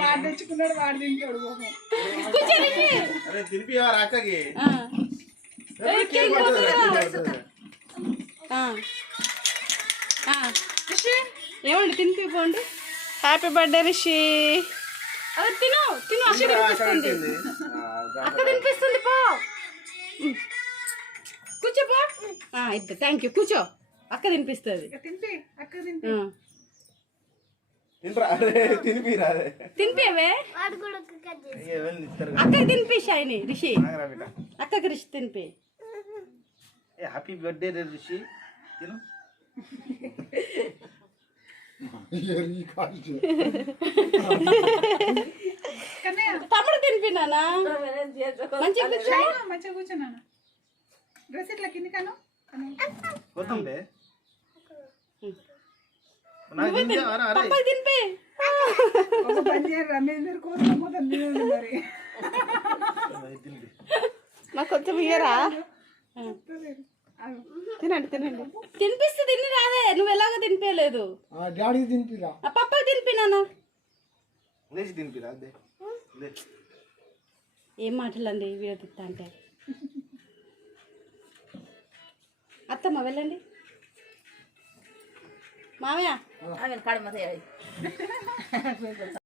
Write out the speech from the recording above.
వాడు తెచ్చుకున్నాడు వాడు తింటాడు అరే తినిపివారు అక్కకి ఏమండి తినిపిపోండి. Happy birthday Rishi. అదే తిను తిను. అక్క తినిపిస్తుంది, అక్క తినిపిస్తుంది. పో కూర్చోపో. ఇద్దా. Thank you. కూర్చో. అక్క తినిపిస్తుంది. తినిపి అక్క తినిపి తినిపివే అక్కకి తినిపి. షైని రిషి అక్కకి రిషి తినిపి. హ్యాపీ బర్త్డే రిషి తిను. తమ్ముడు తినిపినానా మంచిగా మంచిగా కూర్చున్నాను. డ్రెస్ ఇట్లా కింది కాను పప్పకి తినిపి. మరి నాకు కొంచెం ఇయ్యరా. తినండి తినండి. తినిపిస్తే తిని రాదే. నువ్వు ఎలాగో తినిపించలేదు. పప్పకి తినిపినానా. ఏం మాటలండి వీడియో తిత్తా అంటే. అత్తమ్మ వెళ్ళండి. మామయ్య